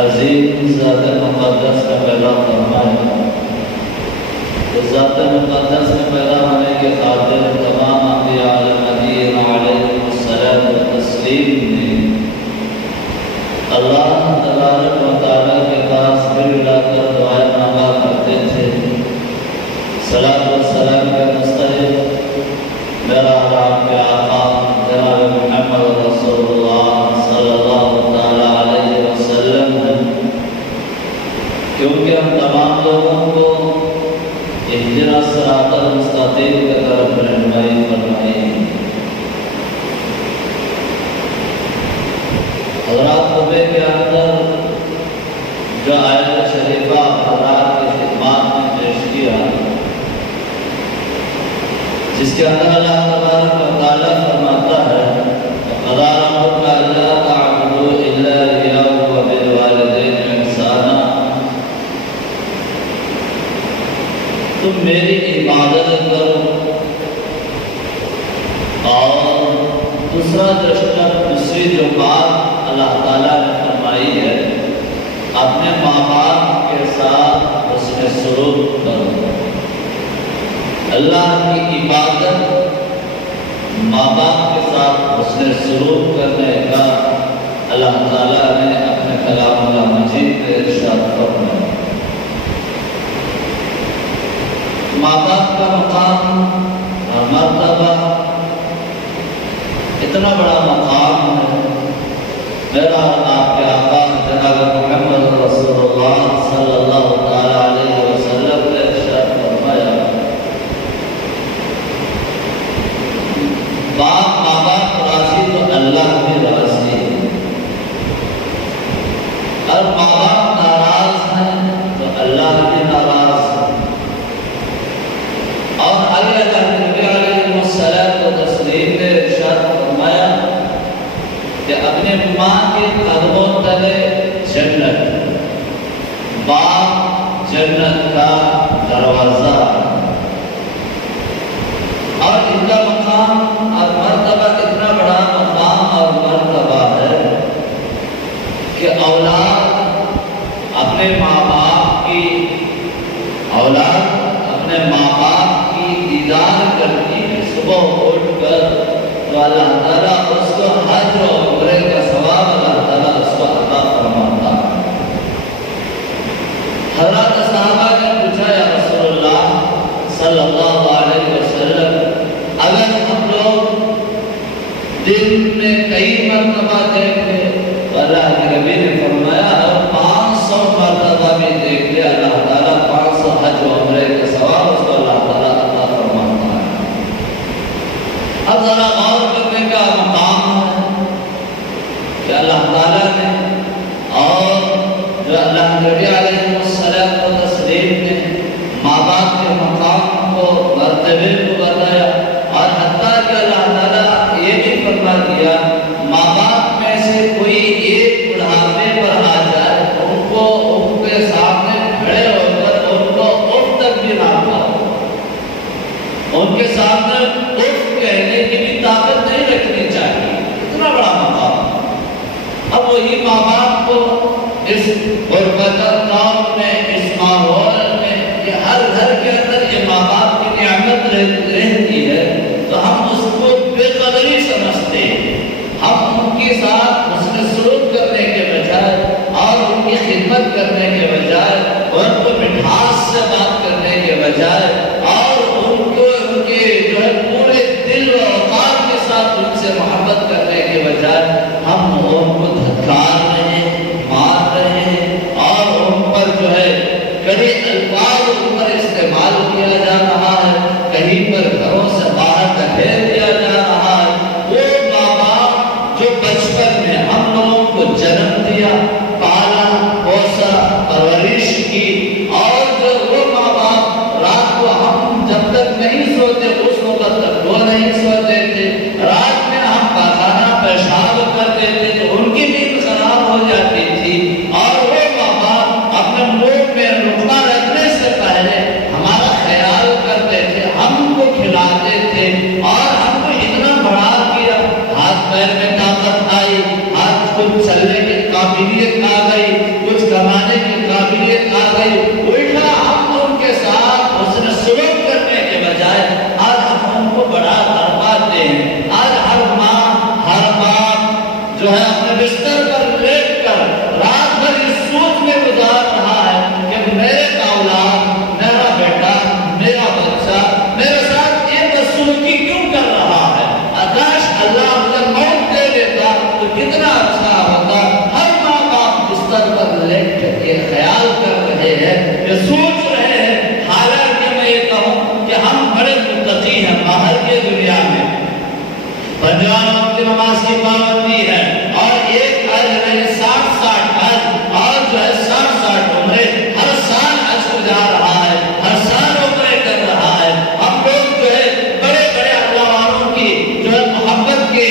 عظیم ذات مقدس کا پیدا فرمائے. اس ذات مقدس میں پیدا ہونے کے خاطر تمام انبیاء علیہم الصلاۃ والتسلیم نے اللہ تبارک و تعالیٰ کے پاس پھر لا کر دعائیں مانگا کرتے تھے. صلاۃ و سلام کے مستحق میرا اور آپ کے آقا جناب محمد رسول اللہ صلی اللہ تعالیٰ علیہ وسلم ہے، کیونکہ ہم تمام لوگوں کو اہدنا الصراط المستقیم کی طرف رہنمائی فرمائے. حضرات خطبے کے اندر جو آیت شریفہ حضرات کی خدمات میں پیش کیا، جس کے اندر اللہ تبارک و تعالیٰ فرماتا ہے قَضَىٰ رَبُّكَ أَلَّا تَعْبُدُوا إِلَّا إِيَّاهُ وَبِالْوَالِدَيْنِ إِحْسَانًا، تم میری عبادت کرو. اور دوسری جو بات اللہ تعالیٰ نے فرمائی ہے، اپنے ماں باپ کے ساتھ حسن سلوک کرو. اللہ کی عبادت ماں باپ کے ساتھ حسن سلوک کرنے کا اللہ تعالیٰ نے اپنے کلام اللہ مجید میں ارشاد فرمایا. ماں باپ کا مقام اور مرتبہ اتنا بڑا مقام ہے. میرا اور آپ کے آقا جناب محمد رسول اللہ صلی اللہ تعالیٰ علیہ وسلم نے ارشاد فرمایا، ماں باپ راضی تو اللہ بھی راضی ہے، اور ماں باپ ناراض ہیں تو اللہ بھی ناراض ہے. اور علی نبی علیہ الصلوۃ والتسلیم نے ارشاد فرمایا کہ اپنے ماں کے قدموں تلے جنت، باپ جنت کا دروازہ، اور ان کا مقام اور مرتبہ اتنا بڑا مقام اور مرتبہ ہے کہ اولاد اپنے ماں باپ کی دیدار کرتی ہے صبح اٹھ کر، تو اللہ تعالیٰ اس کو حج و عمرے کا ثواب اللہ تعالیٰ اس کو عطا فرماتا ہے. حضرات صحابہ نے پوچھا یا رسول اللہ صلی اللہ علیہ وسلم، اگر ہم لوگ دن میں کئی مرتبہ دیکھیں تو اللہ کے نبی نے فرمایا اگر 500 مرتبہ بھی دیکھ لے اللہ تعالیٰ 500 حج و عمرے کا ثواب اس کو اللہ تعالیٰ عطا فرماتا ہے. اب ذرا غور کرنے کا مقام ہے کہ اللہ تعالیٰ نے اور جو اللہ نبی علیہ الصلوۃ والتسلیم نے ماں باپ کے مقام کو مرتبے کو بتایا، اور حتیٰ کہ اللہ تعالیٰ یہ بھی فرما دیا ماں باپ میں سے کوئی ایک بڑھاپے پر آ جائے ان کے سامنے کھڑے ہو کر ان کو اف تک بھی نہ پاؤ، ان کے سامنے اف کہنے کی بھی طاقت نہیں رکھنی چاہیے. اتنا بڑا مقام. اب وہی ماں باپ کو اس غربت قوم میں، اس ماحول میں، یہ ہر گھر کے اندر یہ ماں باپ کی نعمت رہتی ہے، تو ہم اس کو بے قدری سمجھتے ہیں. ہم ان کے ساتھ حسن سلوک کرنے کے بجائے اور ان کی خدمت کرنے کے بجائے، ان کو مٹھاس سے بات کرنے کے بجائے اور ان کے جو ہے پورے دل و اوقات کے ساتھ ان سے محبت کرنے کے بجائے ہم ان کو دھتکار رہے ہیں، مار رہے ہیں، اور ان پر جو ہے کڑے الفاظ ان پر استعمال کیا جا رہا ہے، کہیں پر گھروں سے باہر دھکیل دیا جا رہا ہے. وہ ماں باپ جو بچپن میں ہم لوگوں کو جنم دیا، پالا پوسا، پرورش کی، اور جو وہ ماں باپ رات کو ہم جب تک نہیں سوتے اس وقت تک وہ نہیں سوتے تھے، رات میں ہم پاخانہ پیشاب کرتے تھے تو ان کی نیند خراب ہو جاتی تھی، اور وہ ماں باپ اپنے منہ میں لقمہ رکھنے سے پہلے ہمارا خیال کرتے تھے، ہم کو کھلاتے تھے، اور ہم کو اتنا بڑا کیا، ہاتھ پیر میں طاقت آئی، ہاتھ کو چلنے کی قابلیت آ گئی، یہ سوچ رہے ہیں، حالانکہ میں یہ کہوں کہ ہم بڑے متقی ہیں باہر کے دنیا میں، 50 وقت نماز کی پابندی ہے، اور ایک حج ہے 60 حج، اور جو ہے 60 عمرے، ہر سال حج کو جا رہا ہے، ہر سال عمرے کر رہا ہے۔ ہم لوگ جو ہے بڑے بڑے اللہ والوں کی جو ہے محبت کے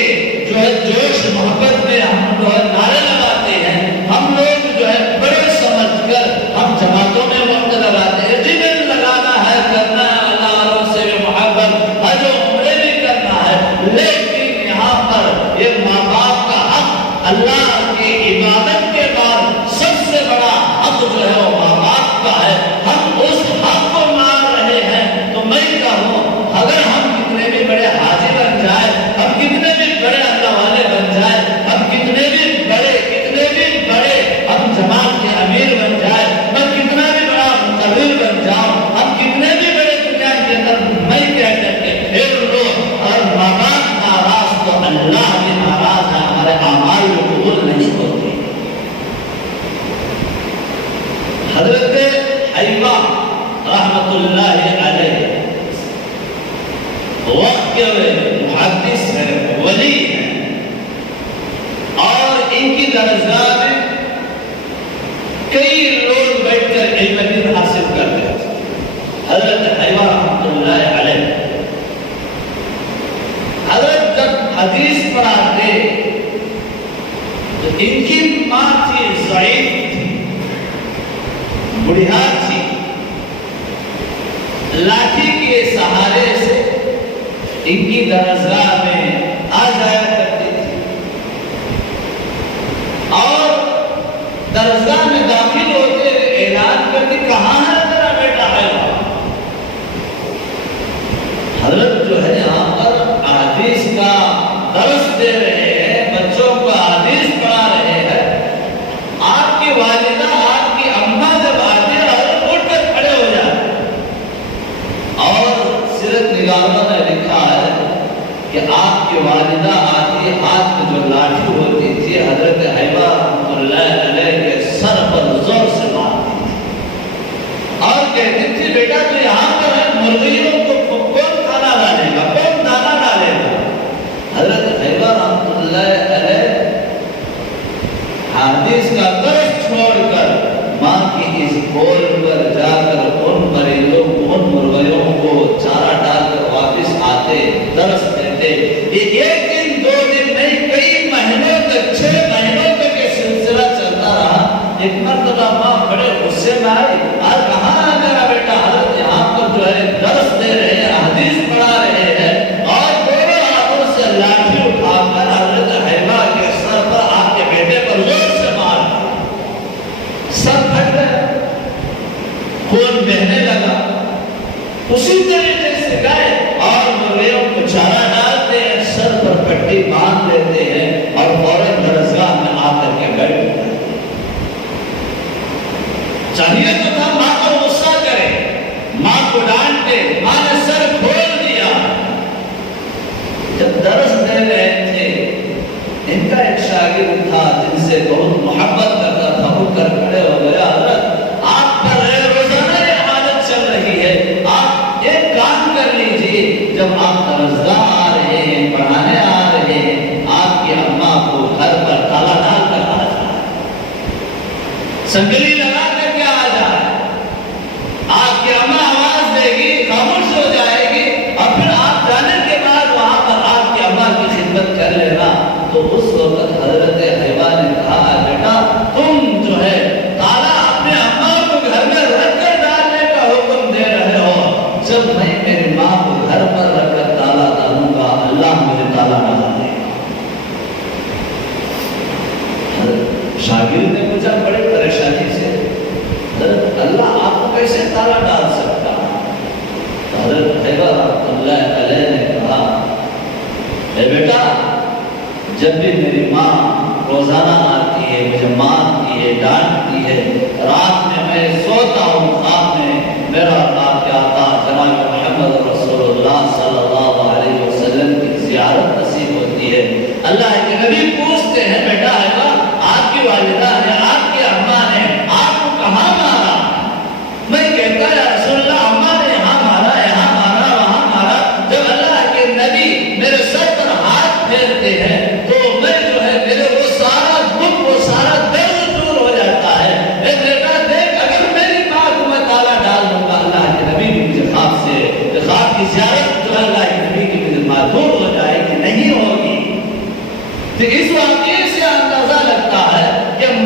جو ہے جوش محبت میں ہم جو ہے نعرے لگاتے ہیں، ہم لوگ جو ہے بڑے سمجھ کر ہم جماعتوں میں وقت لگاتے ہیں، دل لگانا ہے، کرنا ہے اللہ والوں سے بھی محبت، حج و عمرے بھی کرنا ہے، لیکن یہاں پر یہ ماں باپ کا حق، اللہ کی عبادت کے بعد سب سے بڑا حق جو ہے وہ ماں باپ کا ہے۔ ہم اس حق کو مار رہے ہیں، تو میں کہوں اگر ہم کتنے بھی بڑے حاجی بن جائیں، ہم کتنے بھی بڑے اللہ والے بن جائیں، ہم کتنے بھی بڑے ہم جماعت کے امیر بن جائیں، میں کتنا بھی بڑا مقرر بن جاؤں، ہم کتنے بھی بڑے دنیا کے اندر میں کہہ کر کے پھر لو، اور ماں باپ ناراض تو اللہ بھی ناراض ہے، ہمارے اعمال میں قبول نہیں ہوتے۔ حضرت حیوہ رحمت اللہ علیہ وقت کے محدث ہے، ولی ہے، اور ان کی درجات میں کئی لوگ بیٹھ کر علم دین حاصل کرتے ہیں۔ حضرت حیوہ رحمت اللہ علیہ حضرت جب حدیث پڑھاتے تو ان کی ماں تھی ضعیف تھی، بڑھیا تھی، لاٹھی کے سہارے سے ان کی درسگاہ میں آ جایا کرتی تھی، اور درسگاہ میں داخل ہوتے اعلان کرتی، کہاں ہے تیرا بیٹا حیوہ؟ حضرت جو ہے یہاں پر حدیث کا درس دے رہے ہیں، بچوں کو حدیث پڑھا رہے ہیں، آپ کی والدہ آپ کی اماں جب آتی ہے حضرت اٹھ کر کھڑے ہو جاتے ہیں، اور سیرت نگاروں نے لکھا ہے کہ آپ کی والدہ آتی، ہاتھ میں جو لاٹھی ہوتی تھی حضرت حیوہ رحمۃ اللہ علیہ کے سر پر زور سے مارتی تھی، اور کہتی تھی بیٹا تو یہاں پر ہے، مرغیوں کو کون کھانا ڈالے گا، کون دانا ڈالے گا؟ حضرت حیوہ رحمۃ اللہ علیہ حدیث کا درس چھوڑ کر ماں کی اس بول پر جا کر ان پرندوں کو، ان مرغیوں کو چارہ ڈال کر واپس آتے، درس دیتے۔ یہ ایک دن دو دن نہیں، کئی مہینوں تک، 6 مہینوں تک یہ سلسلہ چلتا رہا۔ ایک مرتبہ ماں بڑے غصے میں آئی، آج کہاں ہے میرا بیٹا؟ حضرت یہاں پر جو ہے درس دے رہے ہیں، حدیث پڑھا رہے ہیں، اور دونوں ہاتھوں سے لاٹھی اٹھا کر حضرت حیوہ کے سر پر، آپ کے بیٹے پر زور سے مار دیا، سر پھٹ گیا، خون بہنے لگا۔ اسی طریقے سے گئے اور مرغیوں کو چارہ ڈالتے ہیں، سر پر پٹی باندھ لیتے ہیں، اور فوراً درسگاہ میں آ کر کے بیٹھ جاتے ہیں۔ چاہیے تو تھا ماں کو غصہ کرے، ماں کو ڈانٹے، ماں نے سر کھول دیا۔ جب درس دے رہے تھے، ان کا ایک شاگرد تھا جن سے بہت محبت کرتا تھا، اٹھ کر کھڑے ہو گیا، حضرت آپ پر روزانہ یہ حالت چل رہی ہے، آپ ایک کام کر لیجیے، جب آپ درسگاہ آ رہے ہیں، پڑھانے آ رہے ہیں، آپ کی اماں کو گھر پر تالا ڈال کر آ جائے، سنگلی لگا کر کے آ جائے، آپ کی اماں آواز دے گی، خاموش ہو جائے گی، اور پھر آپ جانے کے بعد وہاں پر آپ کی اماں کی خدمت کر لینا۔ تو اس وقت حضرت حیوہ نے کہا، بیٹا تم جو ہے تالا اپنے اماں کو گھر میں رکھ کر ڈالنے کا حکم دے رہے ہو، جب میں میری ماں کو گھر پر رکھ کر تالا ڈالوں گا، اللہ مجھے تالا نہ ڈالے گا۔ شاگرد نے پوچھا بڑے پریشانی سے، حضرت اللہ آپ کو کیسے تالا ڈال سکتا؟ حضرت حیوہ رحمۃ اللہ علیہ نے کہا، اے بیٹا جب بھی میری ماں روزانہ آتی ہے، مجھے مارتی ہے، ڈانٹتی ہے، رات میں سوتا ہوں، خواب میں میرا آپ کے آقا جناب محمد رسول اللہ صلی اللہ علیہ وسلم کی زیارت نصیب ہوتی ہے۔ اللہ کے نبی پوچھتے ہیں، بیٹا حیوہ آپ کی والدہ نے، آپ کی اماں نے آپ کو کہاں مارا؟ میں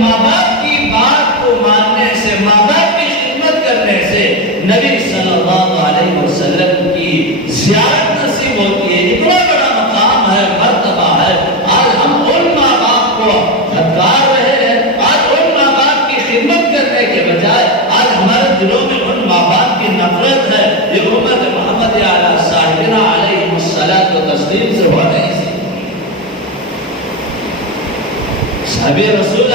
ماں باپ کی بات کو ماننے سے، ماں باپ کی خدمت کرنے سے نبی صلی اللہ علیہ وسلم کی زیارت نصیب ہوتی ہے۔ اتنا بڑا مقام ہے، مرتبہ ہے۔ آج ہم ان ماں باپ کو دھتکار رہے ہیں، آج ان ماں باپ کی خدمت کرنے کے بجائے آج ہمارے دلوں میں ان ماں باپ کی نفرت ہے۔ یہ امت محمد علیہ صاحبنا علیہ الصلوۃ والتسلیم سے ہو نہیں سکتی۔ صحابی رسول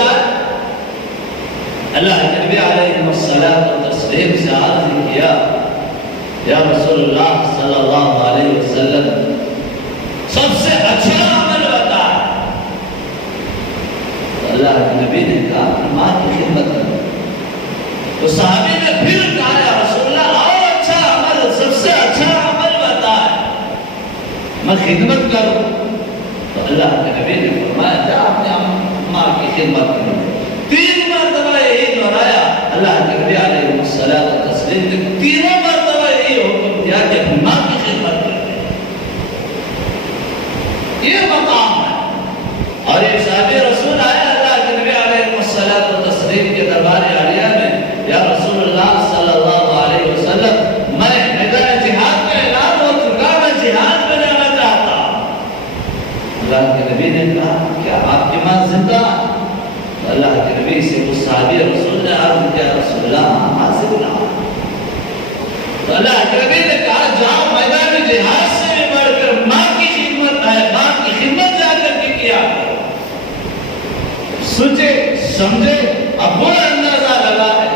اللہ کے نبی علیہ الصلوۃ والتسلیم سے عرض کیا، یا رسول اللہ صلی اللہ علیہ وسلم سب سے اچھا عمل بتا۔ اللہ کے نبی نے کہا ماں کی خدمت کرو۔ تو صحابی نے پھر کہا، یا رسول اللہ اور اچھا عمل، سب سے اچھا عمل بتا میں خدمت کروں۔ تو اللہ کے نبی نے فرمایا جا اپنے ماں کی خدمت کرو۔ 3 مرتبہ یہی دہرایا اللہ کے نبی علیہ الصلوۃ والتسلیم نے، تینوں مرتبہ یہی حکم دیا کہ اپنی ماں کی خدمت کرے۔ یہ مقام ہے۔ اور ایک صحابی رسول آیا اللہ کے نبی علیہ الصلوۃ والتسلیم کے دربار عالیہ میں، یا رسول اللہ صلی اللہ علیہ وسلم میں میدان جہاد کا اعلان ہو چکا، میں جہاد میں جانا چاہتا ہوں۔ اللہ کے نبی نے کہا کیا آپ کی ماں زندہ؟ اللہ کے نبی سے اس صحابی رسول نے عرض کیا، رسول اللہ ماں زندہ۔ تو اللہ کے نبی نے کہا جاؤ میدان جہاد سے بھی بڑھ کر ماں کی خدمت ہے، ماں کی خدمت جا کر کے کیا کرو۔ سوچے سمجھے اب وہ اندازہ لگا ہے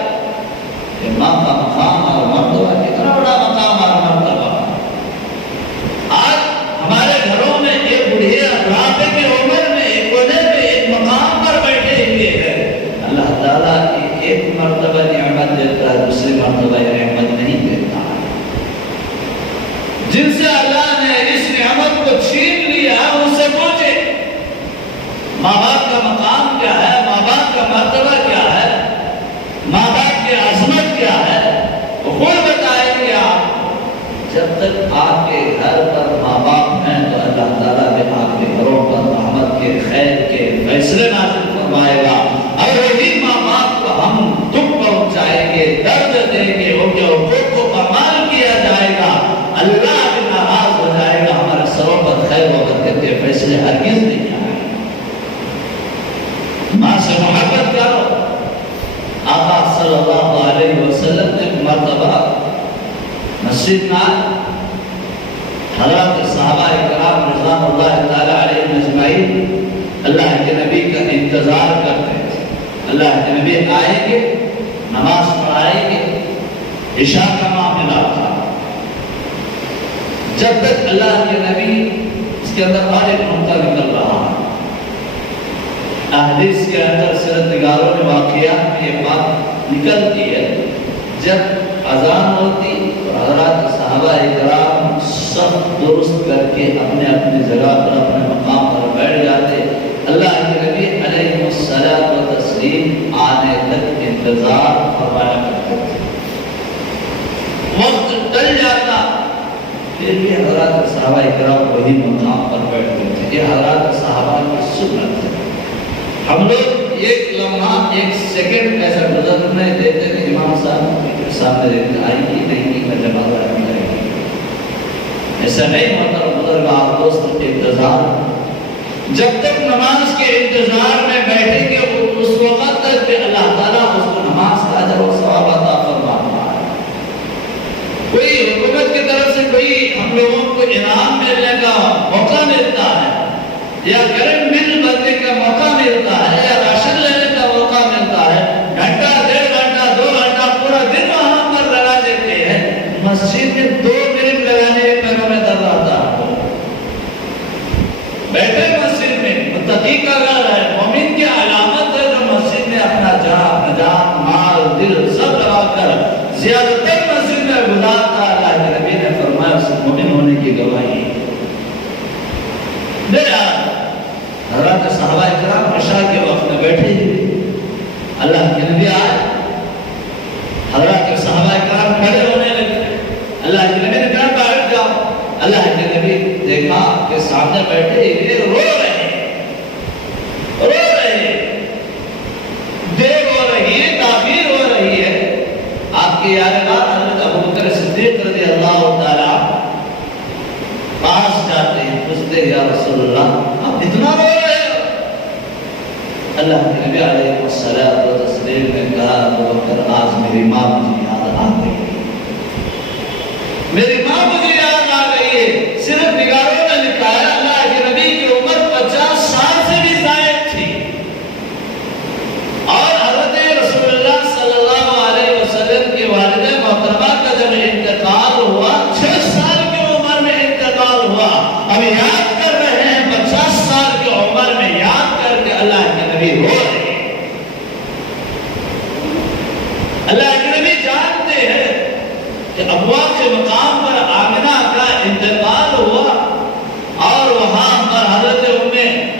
کہ ماں کا مقام اور مرتبہ کتنا بڑا مقام اور مرتبہ۔ آج ہمارے گھروں میں ایک بڑھیا بڑھاپے کی عمر میں ایک کونے میں ایک مقام پر بیٹھے ہوئے ہیں، اللہ تعالیٰ کی ایک مرتبہ نعمت دیتا ہے، دوسری مرتبہ یہ نعمت نہیں دیتا۔ جن سے اللہ نے اس نعمت کو چھین لیا ان سے پوچھے ماں باپ کا مقام کیا ہے، ماں باپ کا مرتبہ کیا ہے، ماں باپ کی عظمت کیا ہے، وہ خود بتائیں گے۔ آپ جب تک آپ کے گھر پر ماں باپ ہیں تو اللہ تعالیٰ بھی آپ کے گھروں پر رحمت کے، خیر کے فیصلے نازل فرمائے گا۔ اور وہی ماں باپ کو ہم دکھ پہنچائیں گے، درد دیں گے، ان کے حقوق کو پامال کیا جائے گا، اللہ بھی ناراض ہو جائے گا، ہمارے سروں پر خیر و برکت کے فیصلے ہرگز نہیں آئیں گے۔ ماں سے محبت کرو۔ آقا صلی اللہ علیہ وسلم نے مرتبہ مسجد میں حضرات صحابہ کرام رضوان اللہ تعالی علیہم اجمعین اللہ کے نبی کا انتظار کرتے تھے۔ اللہ کے نبی آئیں گے، نماز پڑھائیں گے، عشاء کا معاملہ تھا۔ جب تک اللہ کے نبی، اس کے اندر اور ایک نقطہ نکل رہا ہے، حدیث کے اندر سیرت نگاروں نے واقعات میں یہ بات نکلتی ہے، جب اذان ہوتی تو حضرات صحابہ کرام سب درست کر کے اپنے اپنی جگہ پر اپنے مقام پر بیٹھ جاتے، اللہ کے نبی علیہ الصلوۃ والتسلیم آنے تک انتظار فرمایا کرتے تھے۔ وقت ٹل جاتا پھر بھی حضرات صحابہ کرام وہی مقام پر بیٹھتے تھے۔ یہ حضرات صحابہ کی سنت ہے۔ ہم لوگ ایک لمحہ ایک سیکنڈ ایسا گزرنے دیتے تھے، امام صاحب سامنے دیکھتے آئی کی نہیں کی میں جماعت رکھنے لگے گی، ایسا نہیں ہوتا۔ بزرگ دوست انتظار، جب تک نماز کے انتظار میں بیٹھیں گے اس وقت تک کہ اللہ تعالیٰ اس کو نماز کا اجر و ثواب عطا فرماتا ہے۔ کوئی حکومت کی طرف سے کوئی ہم لوگوں کو انعام ملنے کا موقع ملتا ہے، یا گرم مل بننے کا موقع ملتا ہے، یا راشن لینے کا موقع ملتا ہے، گھنٹہ 1.5 گھنٹہ 2 گھنٹہ پورا دن وہاں پر لگا دیتے ہیں، مسجد میں 2 منٹ لگانے کے پیروں میں درد آتا ہے۔ بیٹھے مسجد میں، متقی کا گھر ہے، مومن کی علامت ہے جو مسجد میں اپنا جان مال دل سب لگا کر زیادہ تر مسجد میں گزارتا ہے۔ اللہ کے نبی نے فرمایا اس مومن ہونے کی گواہی دے۔ حضرات صحابہ کرام عشاء کے وقت میں بیٹھے ہوئے، اللہ کے نبی آئے، حضرات صحابہ کرام کھڑے ہونے لگے، اللہ کے نبی نے کہا بیٹھ جاؤ۔ اللہ کے نبی دیکھا کہ سامنے بیٹھے ہوئے رو رہے۔ آپ کے یارغار حضرت ابوبکر صدیق رضی اللہ تعالیٰ پاس جاتے ہیں، پوچھتے ہیں یا رسول اللہ آپ اتنا رو رہے ہو؟ اللہ کے نبی علیہ الصلوۃ والتسلیم نے کہا ابوبکر آج میری ماں مجھے یاد آ گئی، میری ماں مجھے یاد آ گئی ہے۔ صرف نگاروں نے لکھا ہے اللہ کے نبی کی عمر 50 سال سے بھی زائد تھی، اور حضرت رسول اللہ صلی اللہ علیہ وسلم کی والدہ محترمہ کا جب انتقال ہوا 6 سال کی عمر میں انتقال ہوا۔ اب یاد کر رہے ہیں 50 سال کی عمر میں یاد کر کے اللہ کے نبی رو رہے ہیں۔ اللہ کے نبی جانتے ہیں کہ ابوا کے مقام پر آمنہ کا انتقال ہوا، اور وہاں پر حضرت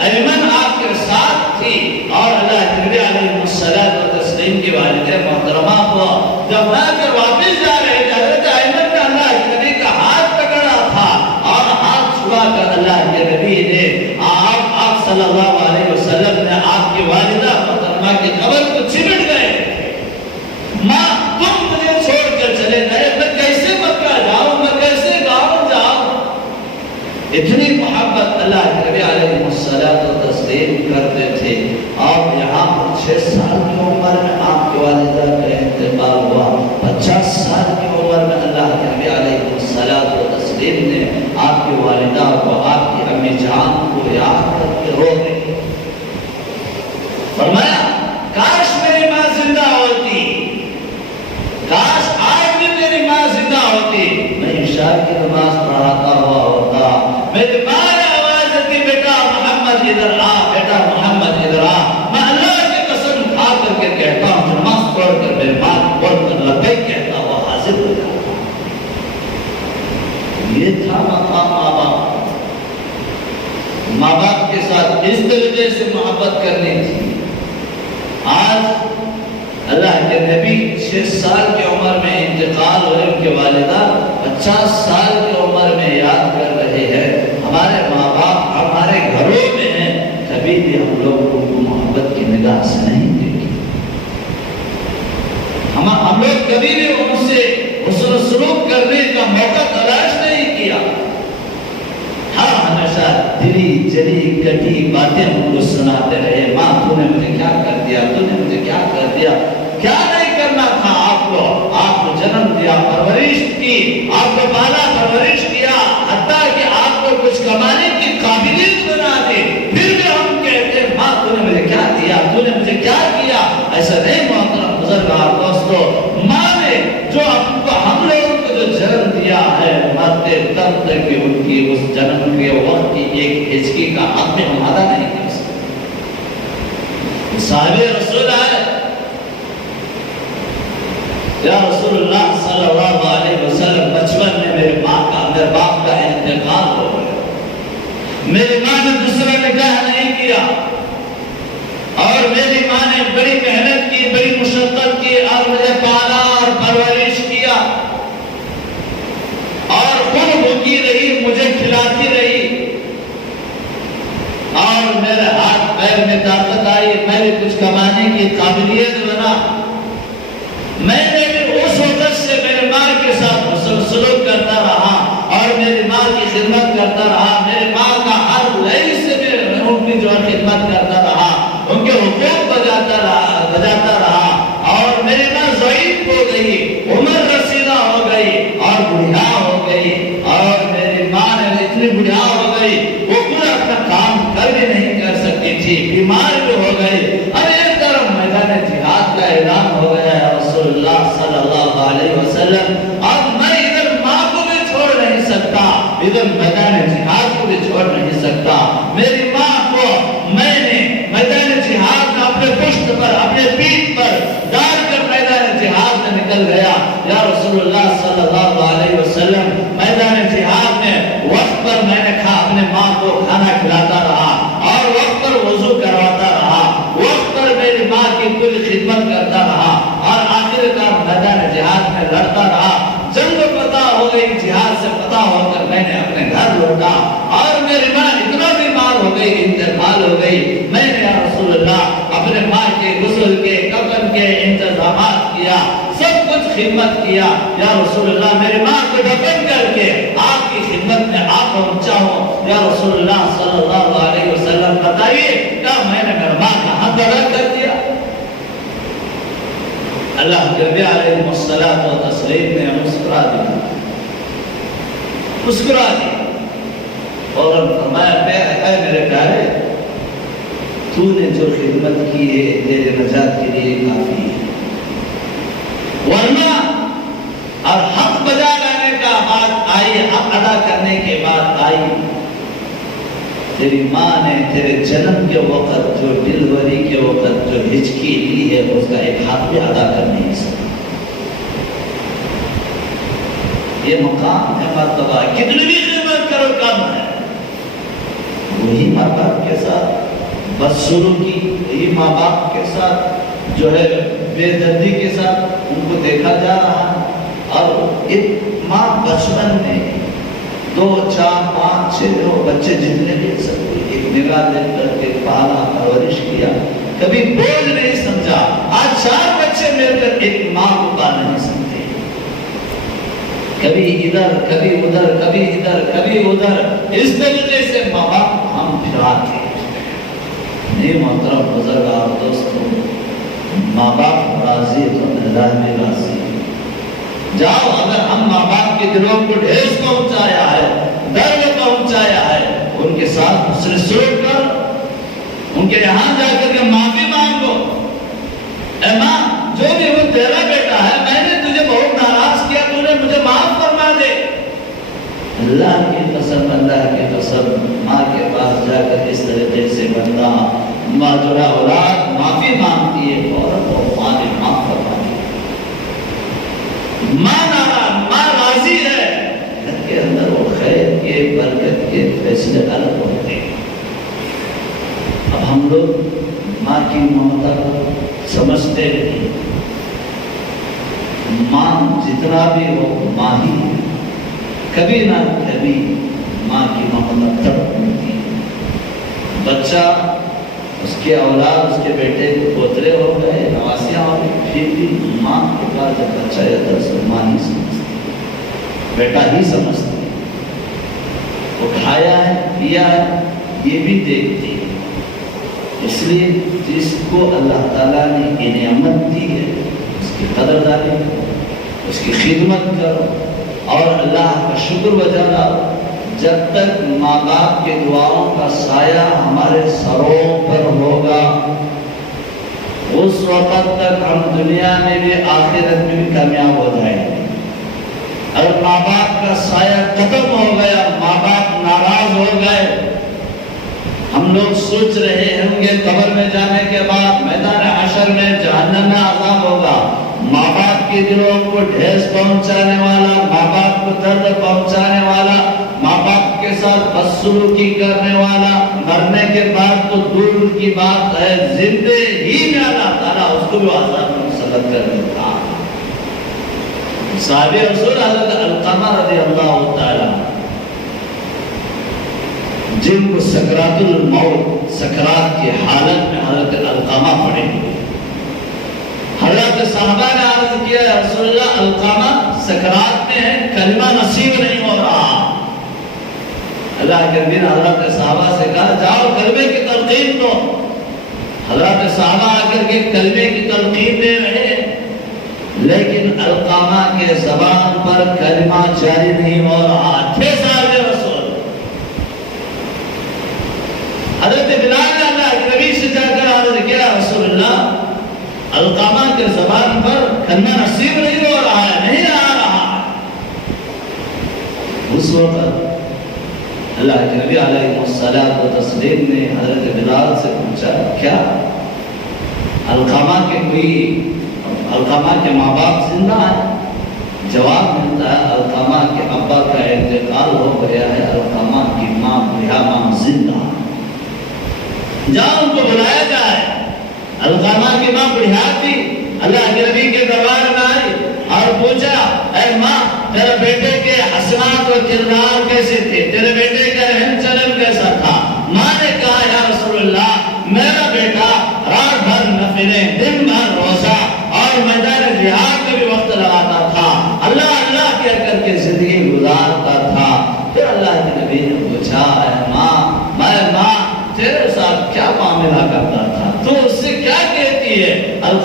ایمن آپ کے ساتھ تھی، اور اللہ کے نبی علیہ الصلوۃ والتسلیم کی والدہ محترمہ کو جب لا کر واپس جا رہے تھے، حضرت ایمن نے اللہ کے نبی کا ہاتھ پکڑا تھا، اور ہاتھ چھڑا کر اللہ کے نبی نے آپ صلی اللہ علیہ وسلم نے آپ کی والدہ محترمہ کی قبر کو چمٹ گئے، ماں تم مجھے چھوڑ کر چلے گئے، میں کیسے مکہ جاؤں، میں کیسے گاؤں جاؤں؟ اتنی محبت اللہ کے نبی علیہ الصلوۃ والتسلیم کرتے تھے، اور یہاں پر 6 سال کی عمر میں آپ کی والدہ کا انتقال ہوا، 50 سال کی عمر میں اللہ کے نبی علیہ الصلوۃ والتسلیم نے آپ کی والدہ کو، آپ کی امی جان کو یاد کر کے رو گئے۔ فرمایا کاش میری ماں زندہ ہوتی، کاش آج بھی میری ماں زندہ ہوتی، میں عشاء کی نماز پڑھاتا ہوا ہوتا، میری ماں نے آواز دیتی بیٹا محمد ادھر آ، بیٹا محمد ادھر آ، میں اللہ کی قسم کھا کر کے کہتا ہوں نماز پڑھ کر میری ماں پڑھ کر لبیک کہتا ہوا حاضر ہو جاتا۔ یہ تھا مقام ماں باپ، ماں باپ کے ساتھ اس طریقے سے محبت کرنی تھی۔ آج اللہ کے نبی 6 سال کی عمر میں انتقال ہوئے، ان کے والدہ 50 سال کی عمر میں یاد کر رہے ہیں۔ ہمارے ماں باپ ہمارے گھروں میں ہیں، کبھی بھی ہم لوگ ان کو محبت کی نگاہ سے نہیں دیکھیں، ہم لوگ کبھی بھی ان سے حسن سلوک کرنے کا موقع تلاش نہیں کیا۔ ہاں ہمیشہ دلی جلی کٹی باتیں ہم کو سناتے رہے، ماں تو نے مجھے کیا کر دیا، تو نے مجھے کیا کر دیا۔ کیا نہیں کرنا تھا آپ کو جنم دیا، پرورش کی، آپ کو پالا پرورش کیا، حتیٰ کہ آپ کو کچھ کمانے کی قابلیت بنا دی، پھر بھی ہم کہتے ہیں ماں تو نے مجھے کیا دیا، تو نے مجھے کیا کیا۔ ایسا نہیں محترم بزرگار دوستو، ماں نے جو ہم لوگوں کو جو جنم دیا ہے، مرتے تب تک کہ ان کی اس جنم کے وقت کی ایک ہچکی کا حق میں ہم ادا نہیں کر سکتے۔ صاحب رسول آئے، یا رسول اللہ صلی اللہ علیہ وسلم بچپن میں میرے باپ کا انتقال ہو گیا، میری ماں نے دوسرا نکاح نہیں کیا، اور میری ماں نے بڑی محنت کی، بڑی مشقت کی، اور مجھے پالا اور پرورش کیا، اور خود بھوکی رہی، مجھے کھلاتی رہی، اور میرے ہاتھ پیر میں طاقت آئی، میں نے کچھ کمانے کی قابلیت بنا، میں نے بھی اس وقت سے میرے ماں کے ساتھ حسن سلوک کرتا رہا، اور میری ماں کی خدمت کرتا رہا، میری ماں کا ہر لئی سے میں ان کی جو خدمت کرتا رہا، ان کے حقوق بجاتا رہا، اور میری ماں ضعیف ہو گئی، عمر رسیدہ ہو گئی، اور بڑھیا ہو گئی، اور میری ماں نے اتنی بڑھیا ہو گئی وہ پورا اپنا کام کر بھی نہیں کر سکتی تھی، بیمار بھی ہو گئی، اور ایک طرف میدان جہاد کا اعلان ہو گیا ہے رسول اللہ صلی اللہ علیہ وسلم، اب میں ادھر ماں کو بھی چھوڑ نہیں سکتا، ادھر میدان جہاد کو بھی چھوڑ نہیں سکتا۔ میری ماں کو میں نے میدان جہاد میں اپنے پشت پر، اپنے پیٹھ پر ڈال کر میدان جہاد میں نکل گیا۔ یا رسول اللہ صلی اللہ علیہ وسلم، میدان جہاد میں وقت پر میں نے اپنے ماں کو کھانا کھلاتا رہا، اور وقت پر وضو کرواتا رہا، وقت پر میری ماں کی کل خدمت کرتا رہا، اور آخر کار میدان جہاد میں لڑتا رہا۔ جنگ پتہ ہو گئی، جہاد سے پتہ ہو کر میں نے اپنے گھر لوٹا، اور میری ماں اتنا بیمار ہو گئی، انتقال ہو گئی، میں نے یا رسول اللہ اپنے ماں کے غسل کے، کفن کے انتظامات کیا، سب کچھ خدمت کیا، یا رسول اللہ میری ماں کو دفن کر کے آپ کی خدمت میں آپ پہنچا ہوں، یا رسول اللہ صلی اللہ علیہ وسلم بتائیے کیا میں نے میری ماں کا حق ادا کر دیا؟ اللہ کے نبی علیہ الصلوۃ والتسلیم نے مسکرا دیا، مسکرا دیا اور فرمایا میرے پیارے تو نے جو خدمت کی ہے تیرے نجات کے لیے کافی ہے، ورنہ اور حق بجا لانے کا بات آئی، حق ادا کرنے کے بعد آئی، تیری ماں نے تیرے جنم کے وقت جو ڈیلیوری کے وقت جو ہچکی لی ہے اس کا ایک حق بھی ادا کر نہیں سکتا۔ یہ مقام ہے مرتبہ، کتنی بھی خدمت کرو کم ہے۔ وہی ماں باپ کے ساتھ بدسلوکی، وہی ماں باپ کے ساتھ جو ہے بے دردی کے ساتھ ان کو دیکھا جا رہا ہے، اور ایک ماں بچپن میں 2 4 5 6 بچے جتنے بھی سب ایک نگاہ دے کر کے پالا پرورش کیا، کبھی بوجھ نہیں سمجھا۔ آج 4 بچے مل کر ایک ماں کو پال نہیں سکتے، کبھی ادھر کبھی ادھر کبھی ادھر کبھی ادھر، اس طریقے سے ماں باپ ہم پھراتے ہیں۔ نہیں محترم بزرگار دوستوں، ماں باپ راضی تو اللہ بھی راضی۔ جاؤ، اگر ہم ماں باپ کے دلوں کو ٹھیس پہنچایا ہے، درد پہنچایا ہے، ان کے ساتھ حسن سلوک کر ان کے یہاں جا کر کے معافی مانگو، اے ماں جو بھی وہ تیرا بیٹا ہے، میں نے تجھے بہت ناراض کیا، تو نے مجھے معاف فرما دے۔ اللہ کی قسم، اللہ کی قسم، ماں کے پاس جا کر اس طریقے سے بندہ ماں جو ہے اولاد معافی مانگتی ہے اور وہ ماں نے معاف فرما دی۔ ماں ناراض، ماں راضی ہے، گھر کے اندر وہ خیر کے برکت کے فیصلے الگ ہوتے ہیں۔ اب ہم لوگ ماں کی ممتا کو سمجھتے نہیں، ماں جتنا بھی ہو ماں ہی، کبھی نہ کبھی ماں کی ممتا تڑپ ملتی ہے۔ بچہ، اس کے اولاد، اس کے بیٹے پوترے ہو گئے، نواسیاں ہو گئی، پھر بھی ماں کے پاس جب بچہ ہے تو ماں ہی سمجھتی ہے، بیٹا ہی سمجھتی ہے، وہ کھایا ہے پیا ہے یہ بھی دیکھتی ہے۔ اس لیے جس کو اللہ تعالیٰ نے یہ نعمت دی ہے اس کی قدردانی کرو، اس کی خدمت کرو اور اللہ کا شکر بجا لاؤ۔ جب تک ماں باپ کے دعاؤں کا سایہ ہمارے سروں پر ہوگا، اس وقت تک ہم دنیا میں بھی آخرت میں بھی کامیاب ہو جائیں گے۔ اگر ماں باپ کا سایہ ختم ہو گیا، ماں باپ ناراض ہو گئے، ہم لوگ سوچ رہے ہوں گے قبر میں جانے کے بعد میدان حشر میں جہنم میں عذاب ہوگا۔ ماں باپ کے دلوں کو ٹھیس پہنچانے والا، ماں باپ کو درد پہنچانے والا، ماں باپ کے ساتھ بدسلوکی کرنے والا، مرنے کے بعد تو دور کی بات ہے، زندے ہی میں اللہ تعالیٰ اس کو بھی عذاب میں مسلط کر دیتا۔ صحابہ رسول حضرت علقمہ رضی اللہ تعالیٰ جن کو سکرات الموت، سکرات کی حالت میں حضرت علقمہ پڑے، حضرت صحابہ نے عرض کیا یا رسول اللہ علقمہ سکرات میں ہے، کلمہ نصیب نہیں ہو رہا۔ اللہ کے نبی نے حضرت صحابہ سے کہا جاؤ کلمے کی تلقین دو۔ حضرت صحابہ آ کر کے کلمے کی تلقین دے رہے، لیکن علقمہ کے زبان پر کلمہ جاری نہیں ہو رہا تھے۔ صاحب رسول حضرت بلال نے اللہ کے نبی سے جا کر عرض کیا رسول اللہ علقمہ کے زبان پر کلمہ نصیب نہیں ہو رہا ہے، نہیں آ رہا۔ اس وقت اللہ کے نبی علیہ الصلوۃ والتسلیم نے حضرت بلال سے پوچھا کیا علقمہ کے ماں باپ زندہ ہیں؟ جواب ملتا ہے علقمہ کے ابا کا انتقال ہو گیا ہے، علقمہ کی ماں بڑھیا ماں زندہ ہے، جاؤ ان کو بلایا جائے۔ علقمہ کی ماں بڑھیا تھی، اللہ کے نبی کے دربار میں آئی اور پوچھا اے ماں تیرے بیٹے کے حسنات و کردار کیسے تھے، تیرے بیٹے کا رہن چلن کیسا تھا؟ ماں نے کہا یا رسول اللہ میرا بیٹا رات بھر نفلیں، دن بھر روزہ اور میدان جہاد میں بھی وقت لگاتا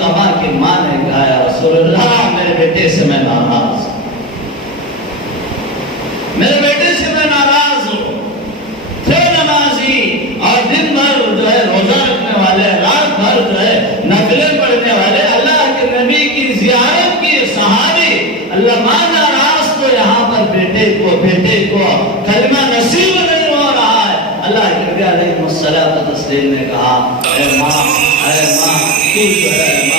علقمہ کی ماں نے کہا یا رسول اللہ میرے بیٹے سے میں ناراض ہوں، میرے بیٹے سے میں ناراض ہوں، تھے نمازی اور دن بھر جو ہے روزہ رکھنے والے، رات بھر جو ہے نفلیں پڑھنے والے، اللہ کے نبی کی زیارت کی صحابی، اللہ ماں ناراض تو یہاں پر بیٹے کو کلمہ نصیب نہیں ہو رہا ہے۔ اللہ کے نبی علیہ الصلوۃ والتسلیم نے کہا اے ماں تو جو ہے